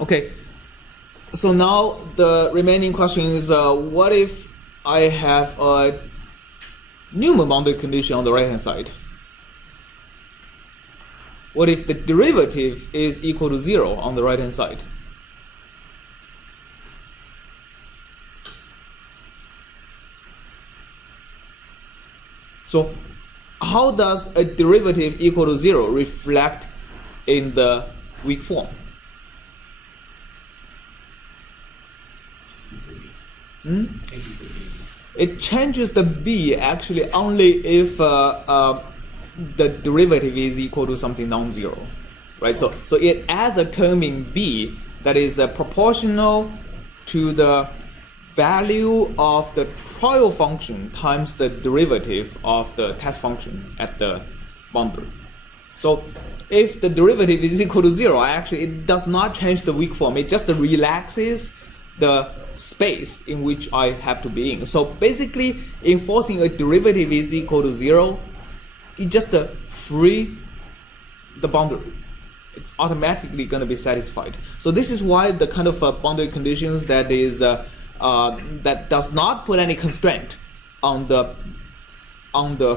Okay, so now the remaining question is, what if I have a Neumann boundary condition on the right hand side? What if the derivative is equal to 0 on the right hand side? So how does a derivative equal to 0 reflect in the weak form? It changes the b actually only if the derivative is equal to something non-zero, right? So it adds a term in b that is proportional to the value of the trial function times the derivative of the test function at the boundary. So if the derivative is equal to 0, actually it does not change the weak form. It just relaxes the space in which I have to be in. So basically, enforcing a derivative is equal to 0, it just free the boundary. It's automatically going to be satisfied. So this is why the kind of boundary conditions that is that does not put any constraint on the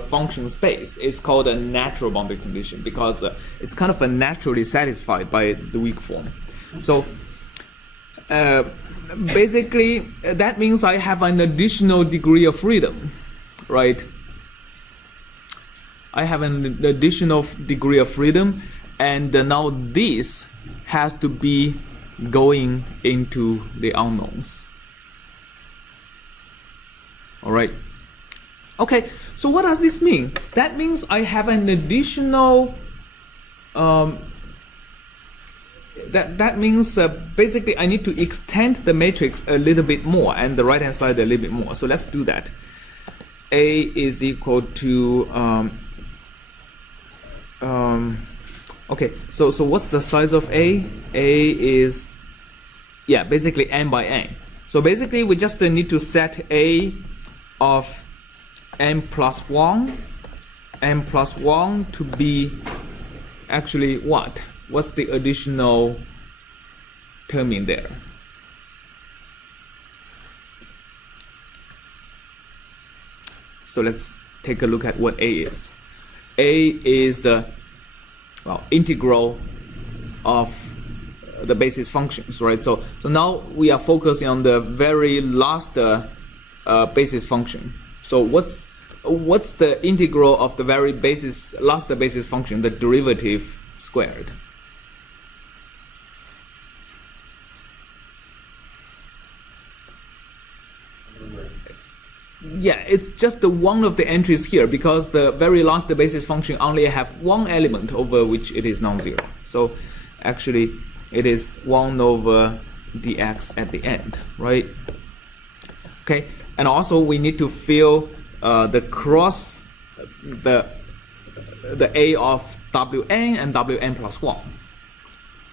function space is called a natural boundary condition, because it's kind of naturally satisfied by the weak form. So basically, that means I have an additional degree of freedom, right? I have an additional degree of freedom, and now this has to be going into the unknowns. All right. Okay, so what does this mean? That means I have an additional that means basically I need to extend the matrix a little bit more and the right hand side a little bit more. So let's do that. A is equal to okay, so what's the size of A? A is, yeah, basically n by n. So basically we just need to set A of n plus 1 to be actually what? What's the additional term in there? So let's take a look at what A is. A is the, well, integral of the basis functions, right? So now we are focusing on the very last basis function. So what's the integral of the very last basis function, the derivative squared? Yeah, it's just the one of the entries here, because the very last basis function only have one element over which it is non-zero. So actually it is 1 over dx at the end, right? Okay, and also we need to fill the cross the A of Wn and Wn plus 1,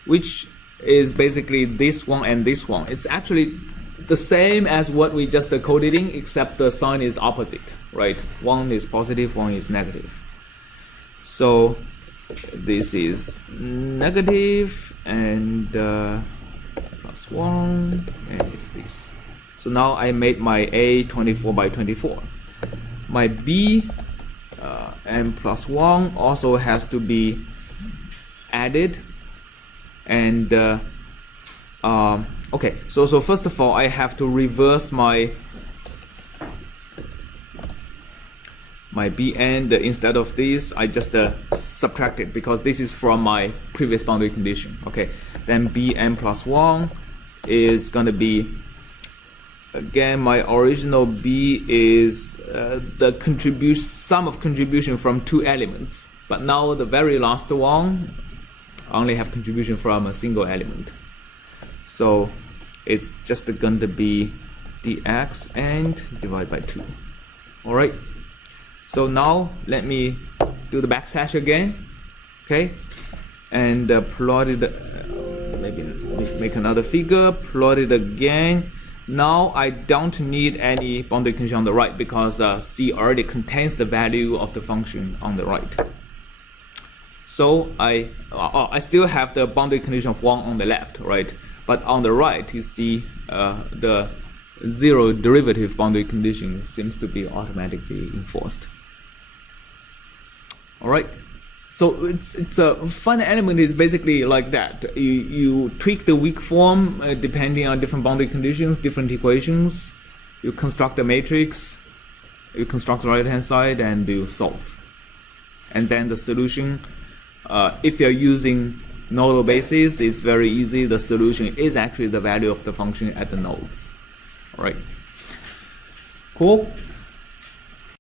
which is basically this one and this one. It's actually the same as what we just coded in, except the sign is opposite, right? One is positive, one is negative. So this is negative and plus 1, and it's this. So now I made my A 24 by 24. My B n plus 1 also has to be added, and okay, so first of all I have to reverse my Bn. Instead of this I just subtract it, because this is from my previous boundary condition. Okay, then Bn plus 1 is going to be, again, my original B is the sum of contribution from two elements, but now the very last one only have contribution from a single element. So it's just going to be dx and divided by 2. All right. So now let me do the backslash again. Okay, and plot it. Maybe make another figure. Plot it again. Now I don't need any boundary condition on the right, because C already contains the value of the function on the right. So I still have the boundary condition of 1 on the left, right? But on the right, you see the zero derivative boundary condition seems to be automatically enforced. All right. So it's a finite element is basically like that. You tweak the weak form depending on different boundary conditions, different equations. You construct the matrix, you construct the right hand side, and you solve. And then the solution, if you're using nodal basis, it's very easy. The solution is actually the value of the function at the nodes. All right. Cool.